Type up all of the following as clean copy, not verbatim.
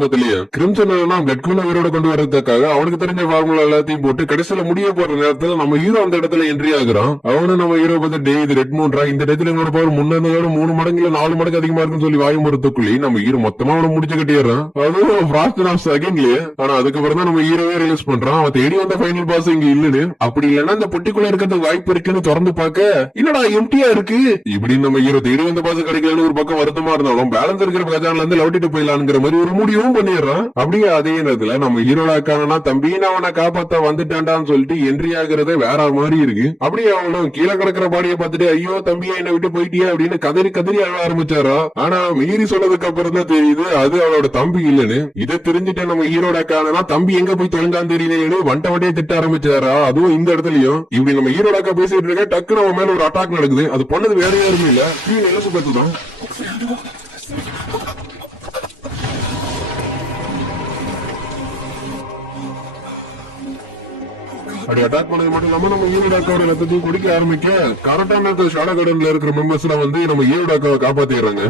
ஆரம்பத்திலேயே crimson blood queen உயிரோட கொண்டு வரதுக்காக அவனுக்கு தெரிஞ்ச ஃபார்முலா எல்லாத்தையும் போட்டு கடைசியில முடிய போற நேரத்துல நம்ம ஹீரோ அந்த இடத்துல என்ட்ரி ஆகுறான். அவனும் நம்ம ஹீரோ பார்த்து இது ரெட் மூன்றா, இந்த இடத்துல என்னோட பவர் முன்னோட 3 மடங்கு இல்ல 4 மடங்கு அதிகமா இருக்குன்னு சொல்லி வாய் முறத்துக்குள்ளே நம்ம ஹீரோ மொத்தமா அவனை முடிச்சு கட்டிடுறான். அதுவும் ஃபிராக்ஷன் ஆஃப் செகண்ட்லயே. ஆனா அதுக்கப்புறம் தான் நம்ம ஹீரோவே ரிலீஸ் பண்றான் அவன் தேடி வந்த ஃபைனல் பாஸ் இங்க இல்லன்னு. அப்படி இல்லன்னா இந்த பொட்டிக்குள்ள இருக்கிறது வாய்ப்பு இருக்குன்னு திறந்து பாக்க என்னடா எம்டியா இருக்கு. இப்படி நம்ம ஹீரோ தேடி வந்த பாஸ் கிடைக்கலன்னு ஒரு பக்கம் வருத்தமா இருந்தாலும் பேலன்ஸ் இருக்கிற கஜான்ல இருந்து லவுட்டிட்டு போயிடலாங்கிற மாதிரி ஒரு முடிவும் பண்ணிடுறான். அப்படியே அதே நேரத்துல நம்ம ஹீரோட இருக்கானா தம்பின்னு அவனை காப்பாத்த வந்துட்டான்டான்னு சொல்லிட்டு என்ட்ரி ஆகுறதே வேற மாதிரி இருக்கு. அப்படியே அவனும் கீழே கிடக்கிற பாடியை பார்த்துட்டு ஐயோ தம்பியா என்ன விட்டு போயிட்டியா அப்படின்னு கதறி கதறி அழ ஆரம்பிச்சாரா. ஆனா மீறி சொன்னதுக்கு அப்புறம் தான் தெரியுது அது அவளோட தம்பி இல்லன்னு. இதை தெரிஞ்சுட்டு நம்ம ஹீரோட இருக்கானா தம்பி எங்க போய் தொலைஞ்சான்னு தெரியல வண்ட வண்டியை திட்ட ஆரம்பிச்சாரா. அதுவும் இந்த இடத்துலயும் இப்படி நம்ம ஹீரோட அக்கா பேசிட்டு இருக்க டக்குனு அவன் மேல ஒரு அட்டாக் நடக்குது. அது பண்ணது வேற யாருமே இல்ல எலிசபெத் தான். அப்படி அட்டாக் பண்ணது மட்டும் இல்லாம நம்ம ஹீரோ டாக்காவோட ரத்தத்தையும் குடிக்க ஆரம்பிக்க கரெக்டான ஷாடோ கார்டன்ல இருக்கிற மெம்பர்ஸ் எல்லாம் வந்து நம்ம ஹீரோ டாக்காவை காப்பாத்திடுறாங்க.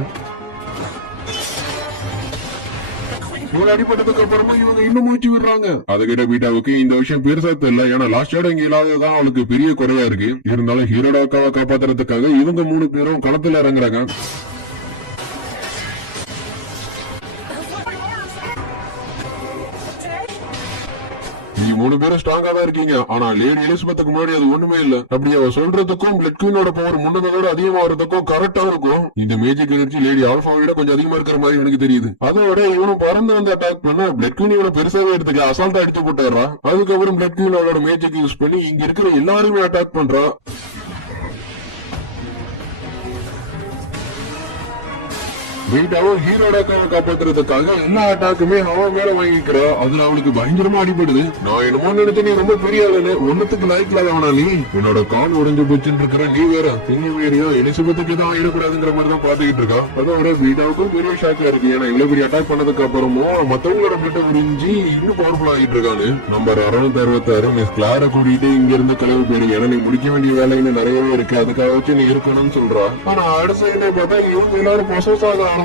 இவங்க அடிப்பட்டதுக்கு அப்புறமா இவங்க இன்னும் மூச்சு விடுறாங்க. அதுகிட்ட பீட்டாவுக்கு இந்த விஷயம் பெருசா தெரியல. ஏன்னா லாஸ்ட் ஷாடோ இங்க இல்லாததான் அவளுக்கு பெரிய குறையா இருக்கு. இருந்தாலும் ஹீரோ டாக்காவை காப்பாத்துறதுக்காக இவங்க 3 பேரும் களத்துல இறங்குறாங்க. நீங்க 3 பேரும் ஸ்ட்ராங்கா தான் இருக்கீங்க. ஆனா லேடி எலிசபெத்துக்கு முன்னாடி அது ஒண்ணுமே இல்ல. அப்படி அவ சொல்றதுக்கும் பிளட் குயினோட பவர் முன்னதோட அதிகமா வரதுக்கும் கரெக்டா இருக்கும். இந்த மேஜிக் எனர்ஜி லேடி ஆல்பா விட கொஞ்சம் அதிகமா இருக்கிற மாதிரி எனக்கு தெரியுது. அதோட இவனும் பறந்து வந்து அட்டாக் பண்ண பிளட் குயின் இவனை பெருசாவே எடுத்துக்க அசால்ட்டா அடிச்சு போட்டுறா. அதுக்கப்புறம் பிளட் குயின் அவளோட மேஜிக் யூஸ் பண்ணி இங்க இருக்கிற எல்லாருமே அட்டாக் பண்றா. வீட்டாவும் ஹீரோ டாக்காவை காப்பாத்துறதுக்காக எல்லா அட்டாக்குமே அவன் மேல வாங்கிக்கிறா. அதுல அவளுக்கு பயங்கரமா அடிபடுது. நான் என்னமோ நினைச்சு நீ ரொம்ப பெரிய ஆளுன்னு ஒன்னத்துக்கு லாய்க்கலாதவனா நீ என்னோட கால் உடைஞ்சு போச்சுன்னு இருக்கிற நீ வேற நீங்க வேறையா எலிசபெத்துக்கு தான் ஆயிடக்கூடாதுங்கிற மாதிரி தான் பாத்துக்கிட்டு இருக்கா. அதோட வீட்டாவுக்கும் பெரிய ஷாக்கா இருக்கு. ஏன்னா இவ்வளவு பெரிய அட்டாக் பண்ணதுக்கு அப்புறமும் மத்தவங்களோட பிளட்ட புரிஞ்சு இன்னும் பவர்ஃபுல் ஆகிட்டு இருக்கானு. நம்பர் 666 மிஸ் கிளார கூட்டிட்டு இங்க இருந்து கிளம்பி போயிரு. ஏன்னா நீ முடிக்க வேண்டிய வேலைன்னு நிறையவே இருக்கு. அதுக்காக வச்சு நீ இருக்கணும்னு சொல்றா. ஆனா அடுத்த என்ன பார்த்தா இவங்க எல்லாரும் பொசஸாக ஆரம்பிச்சாங்க.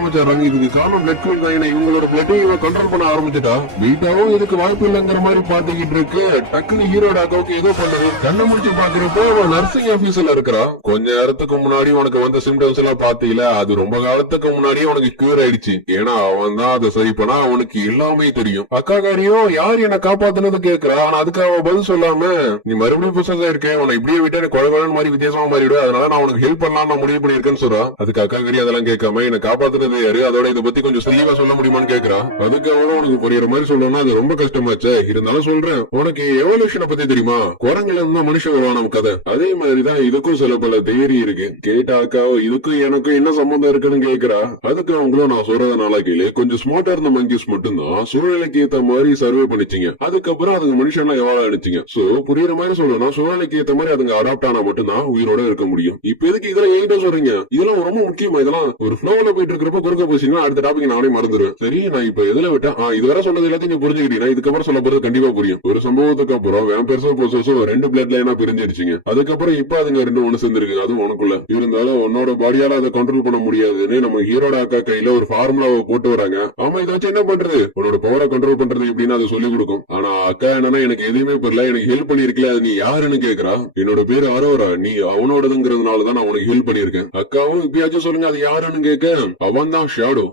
இதுக்கு காரணம் பிளட் குயின் தான். இவங்களோட பிளட்டையும் இவன் கண்ட்ரோல் பண்ண ஆரம்பிச்சுட்டா. வீட்டாவும் இதுக்கு வாய்ப்பு இல்லைங்கிற மாதிரி பாத்துக்கிட்டு இருக்கு. டக்குனு ஹீரோ டாக்காவுக்கு ஏதோ பண்ணுது. கண்ணை முடிச்சு பாக்குறப்போ அவன் நர்சிங் ஆபீஸ்ல இருக்கிறா. கொஞ்ச நேரத்துக்கு முன்னாடி உனக்கு வந்த சிம்டம்ஸ் எல்லாம் பாத்தீங்களா, அது ரொம்ப காலத்துக்கு முன்னாடியே உனக்கு கியூர் ஆயிடுச்சு. ஏன்னா அவன் தான் அதை சரி பண்ணா அவனுக்கு எல்லாமே தெரியும். அக்காக்காரியும் யார் என்ன காப்பாத்துனது கேக்குறா. ஆனா அதுக்கு அவன் பதில் சொல்லாம நீ மறுபடியும் புதுசா இருக்கேன், உன இப்படியே விட்டு குழந்தை மாதிரி வித்தியாசமா மாறிவிடு, அதனால நான் உனக்கு ஹெல்ப் பண்ணலாம் நான் முடிவு பண்ணிருக்கேன்னு சொல்றா. அதுக்கு அக்காக்காரி அதெல்லாம் கேட்காம என்ன காப்பாத்துனது யாரு, அதோட இதை பத்தி கொஞ்சம் தெளிவா சொல்ல முடியுமான்னு கேக்குறா. அதுக்கு அவனும் உனக்கு புரியுற மாதிரி சொல்லணும்னா அது ரொம்ப கஷ்டமாச்சு. இருந்தாலும் சொல்றேன், உனக்கு எவல்யூஷனை பத்தி தெரியுமா? குரங்குல இருந்தா மனுஷன் வருவான் நம்ம கதை. அதே மாதிரிதான் இதுக்கும் சில பல தியரி இருக்கு. கேட்டா அக்காவோ இதுக்கும் எனக்கும் என்ன சம்பந்தம் இருக்குன்னு கேக்குறா. அதுக்கு அவங்களும் நான் சொல்றத நாளா கேளு, கொஞ்சம் ஸ்மார்ட்டா இருந்த மங்கிஸ் மட்டும்தான் சூழ்நிலைக்கு ஏத்த மாதிரி சர்வே பண்ணிச்சிங்க. அதுக்கப்புறம் அதுங்க மனுஷன்லாம் எவ்வளவு அடிச்சிங்க. சோ புரியுற மாதிரி சொல்லணும், சூழ்நிலைக்கு ஏத்த மாதிரி அதுங்க அடாப்ட் ஆனா மட்டும்தான் உயிரோட இருக்க முடியும். இப்ப எதுக்கு இதெல்லாம் என்கிட்ட சொல்றீங்க? இதெல்லாம் ரொம்ப முக்கியமா. இதெல்லாம் ஒரு ஃப்ளோல போயிட்டு இருக்கிறப்ப குறுக்க போச்சுன்னா அடுத்த டாபிக் நானே மறந்துடுவேன். சரி, நான் இப்ப எதுல விட்டேன்? இதுவரை சொன்னது எல்லாத்தையும் நீ புரிஞ்சுக்கிட்டீங்கன்னா இதுக்கப்புறம் சொல்ல போறது கண்டிப்பா புரியும். ஒரு சம்பவத்துக்கு அப்புறம் வேம்பர்ஸோ பொசஸோ 2 பிளட் லைனா பிரிஞ்சிருச்சுங்க. அதுக்கப்புறம் இப்ப அதுங்க 2 ஒண்ணு சேர்ந்துருக்கு. அதுவும் உனக்குள்ள இருந்தாலும் உன்னோட பாடியால அதை கண்ட்ரோல் பண்ண முடியாதுன்னு நம்ம ஹீரோட அக்கா கையில ஒரு ஃபார்முலாவை போட்டு வராங்க. ஆமா, இதை வச்சு என்ன பண்றது, உன்னோட பவரை கண்ட்ரோல் பண்றது எப்படின்னு அதை சொல்லி கொடுக்கும். ஆனா அக்கா என்னன்னா எனக்கு எதுவுமே புரியல, எனக்கு ஹெல்ப் பண்ணிருக்கல, அது நீ யாருன்னு கேக்குறா. என்னோட பேரு அரோரா, நீ அவனோடதுங்கிறதுனாலதான் நான் உனக்கு ஹெல்ப் பண்ணிருக்கேன். அக்காவும் இப்பயாச்சும் சொல்லுங்க அது யாருன்னு கேட்க அவன் தான் ஷாடோ.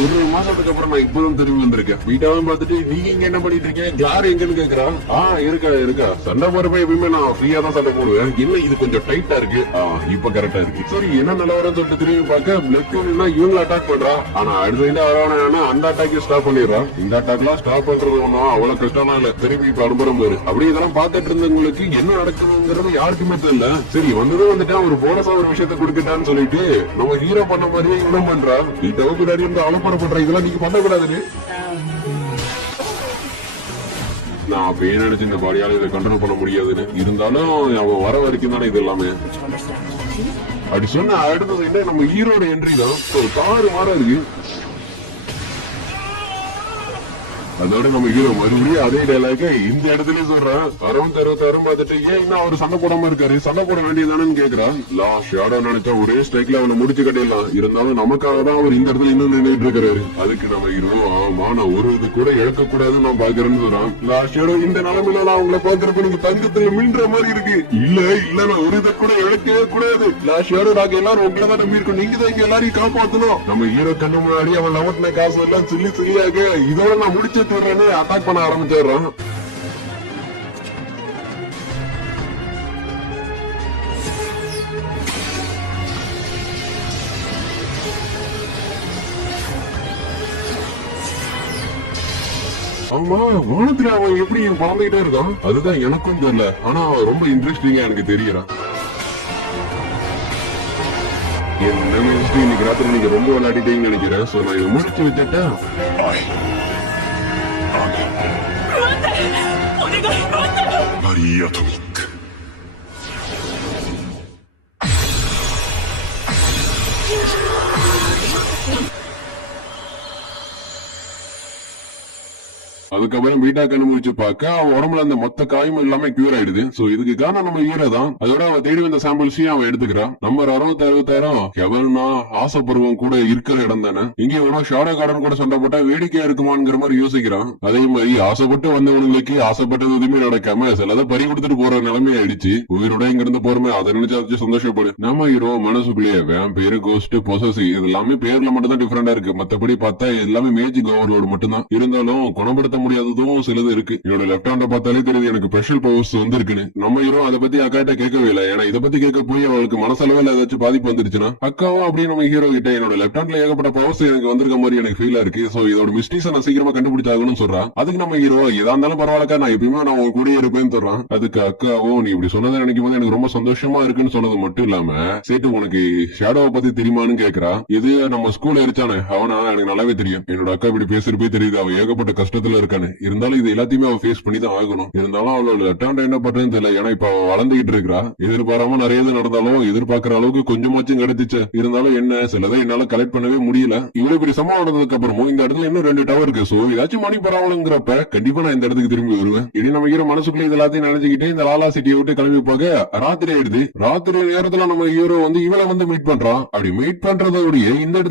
ஒரு மாசத்துக்கு அப்புறம் நான் இப்பதான் திரும்பி வந்திருக்கேன். வீட்டாவும் பார்த்துட்டு நீங்க இங்க என்ன பண்ணிட்டு இருக்கேன், கிளார் எங்கன்னு கேக்குறா. இருக்கா சண்டை போறப்ப எப்பயுமே நான் ஃப்ரீயா தான் சண்டை போடுவேன். இல்ல இது கொஞ்சம் டைட்டா இருக்கு. இப்ப கரெக்டா இருக்கு. சரி என்ன நிலவரம் சொல்லிட்டு திரும்பி பார்க்க பிளட் குயின்னா இவங்க அட்டாக் பண்றா. ஆனா அடுத்த வரவன அந்த அட்டாக்கே ஸ்டாப் பண்ணிடுறான். இந்த அட்டாக் எல்லாம் ஸ்டாப் பண்றது ஒண்ணும் அவ்வளவு கஷ்டமா இல்ல. திரும்பி இப்ப அனுப்புறம் பாரு. அப்படி இதெல்லாம் பாத்துட்டு இருந்தவங்களுக்கு என்ன நடக்கணுங்கிறது யாருக்குமே தெரியல. சரி வந்ததும் வந்துட்டா ஒரு போனஸா ஒரு விஷயத்த கொடுத்துட்டான்னு சொல்லிட்டு நம்ம ஹீரோ பண்ண மாதிரியே இவனும் பண்றா. வீட்டாவுக்கு அலப்பறை பண்ற இதெல்லாம் நீங்க பண்ணக்கூடாதுன்னு நான் அப்பயே நினைச்சு இந்த பாடியால இதை கண்ட்ரோல் பண்ண முடியாதுன்னு. இருந்தாலும் அவன் வர வரைக்கும் தானே இது எல்லாமே. அப்படி சொன்ன அடுத்தது நம்ம ஹீரோட என்ட்ரி தான். காரு மாற இருக்கு. அதோட நம்ம ஹீரோ மறுபடியும் அதே டைலாக இந்த இடத்துல சொல்றான். 60 பார்த்துட்டு ஏன் இன்னும் அவர் சண்டை போடாம இருக்காரு, சண்டை போட வேண்டியதானு கேக்குறான். ஷேடோ நினைச்சா ஒரே ஸ்ட்ரைக்ல அவனை முடிச்சு கட்டிடலாம், இருந்தாலும் நமக்காக தான் அவர் இந்த இடத்துல இன்னும் நின்றுட்டு இருக்காரு. அதுக்கு நம்ம ஹீரோ ஆமா நான் ஒரு இது கூட இழக்க கூடாதுன்னு நான் பாக்குறேன்னு சொல்றான். ஷேடோ இந்த நிலைமையில அவங்கள பாக்குறப்ப எனக்கு தங்கத்துல மின்ற மாதிரி இருக்கு. இல்ல நான் ஒரு இதை கூட இழக்கவே கூடாது. ஷேடோ நாங்க எல்லாரும் உங்களை தான் நம்பி இருக்கோம், நீங்க தான் இங்க எல்லாரையும் காப்பாத்தணும். நம்ம ஹீரோ கண்ணு முன்னாடி அவன் லவட்டின காசு எல்லாம் சொல்லியாக இதோட நான் முடிச்சு அட்டாக் பண்ண ஆரம்பிச்சிடுறான். ஆமா வானத்துல அவன் எப்படி பறந்துகிட்டே இருக்கான் அதுதான் எனக்கும் தெரியல. ஆனா அவன் ரொம்ப இன்ட்ரெஸ்டிங்கா எனக்கு தெரியறான். என்ன இன்னைக்கு ராத்திரி நீங்க ரொம்ப விளையாடிட்டீங்கன்னு நினைக்கிறேன். சோ நான் இதை முடிச்சு வச்சுட்டேன். 마리 아토믹 அதுக்கப்புறம் பீட்டா கண்டுபிடிச்சு பார்க்க அவன் உடம்புல அந்த மொத்த காயும் எல்லாமே கியூர் ஆயிடுது. சோ இதுக்கு காரணம் நம்ம ஹீரோ தான். அதோட அவன் தேடி வந்த சாம்பிள்ஸையும் அவன் எடுத்துக்கிறான். நம்பர் 60 எவனா ஆசைப்படுவோம் கூட இருக்கிற இடம் தானே. இங்கே வேணா ஷாடோ கார்டன் கூட சண்டை போட்டா வேடிக்கையா இருக்குமாங்கிற மாதிரி யோசிக்கிறான். அதே மாதிரி ஆசைப்பட்டு வந்தவனுக்கு ஆசைப்பட்டது எதுவுமே நடக்காம சிலதை பறி கொடுத்துட்டு போற நிலைமை ஆயிடுச்சு. உயிரோட இங்க இருந்து போறமே அதை நினைச்சு சந்தோஷப்படு. நம்ம ஹீரோ மனசுக்குள்ளேயே வேன் பேரு கோஸ்ட் பொசசி இது எல்லாமே பேர்ல மட்டும் தான் டிஃபரெண்டா இருக்கு. மத்தபடி பார்த்தா எல்லாமே மேஜிக் ஓவர்லோடு மட்டும் தான். இருந்தாலும் குணப்படுத்த முடியாததும் சிலது இருக்கு. என்னோட லெப்ட் ஹேண்ட பார்த்தாலே தெரியுது எனக்கு ஸ்பெஷல் பவர்ஸ் வந்திருக்குன்னு. நம்ம ஹீரோ அதை பத்தி அக்காட்ட கேட்கவே இல்லை. ஏன்னா இதை பத்தி கேட்க போய் அவளுக்கு மனசளவில் ஏதாச்சும் பாதிப்பு வந்துருச்சுன்னா அக்காவும் அப்படியே நம்ம ஹீரோ கிட்ட என்னோட லெப்ட் ஹேண்ட்ல ஏகப்பட்ட பவர்ஸ் எனக்கு வந்திருக்க மாதிரி எனக்கு ஃபீலா இருக்கு. சோ இதோட மிஸ்டேக்ஸ் நான் சீக்கிரமா கண்டுபிடிச்சாகணும்னு சொல்றான். அதுக்கு நம்ம ஹீரோ எதா இருந்தாலும் பரவாயில்லக்கா நான் எப்பயுமே நான் உங்க கூட இருப்பேன்னு சொல்றான். அதுக்கு அக்காவும் நீ இப்படி சொன்னதை நினைக்கும் போது எனக்கு ரொம்ப சந்தோஷமா இருக்குன்னு சொன்னது மட்டும் இல்லாம சேட்டு உனக்கு ஷேடோவை பத்தி தெரியுமான்னு கேக்குறா. இது நம்ம ஸ்கூல்ல இருச்சானே அவனா எனக்கு நல்லாவே தெரியும். என்னோட அக்கா இப்படி பேசுறப்பே தெரியுது அவ ஏகப்பட்ட கஷ்டத்துல இருக்கானு. இருந்தாலும் இது எல்லாத்தையுமே அவ ஃபேஸ் பண்ணி தான் ஆகணும். இருந்தாலும் அவளோட லெப்ட் ஹேண்ட் என்ன பண்றதுன்னு தெரியல. ஏன்னா இப்ப அவ வளர்ந்துகிட்டு இருக்கா. எதிர்பாராம நிறைய நடந்தாலும் எதிர்பார்க்கிற அளவுக்கு கொஞ்சமாச்சும் கிடைச்சிச்சு. இருந்தாலும் என்ன சிலதை என்னால கலெக்ட் பண்ணவே முடியல. இவ்வளவு பெரிய சம்பவம் நடந்ததுக்கு அப்புறமும் இந்த இடத்துல இன்னும் 2 டவர் இருக்கு. சோ ஏதாச்சும் மணி பரவாயில்லங்கிறப்ப கண்டிப்பா நான் இந்த இடத்துக்கு திரும்பி வருவேன். இனி நம்ம ஹீரோ மனசுக்குள்ள இது எல்லாத்தையும் நினைச்சுக்கிட்டு இந்த லாலா சிட்டியை விட்டு கிளம்பி போக ராத்திரி ஆயிடுது. ராத்திரி நேரத்துல நம்ம ஹீரோ வந்து இவளை வந்து மீட் பண்றான். அப்படி மீட் பண்றதோடய இந்த இடத்துல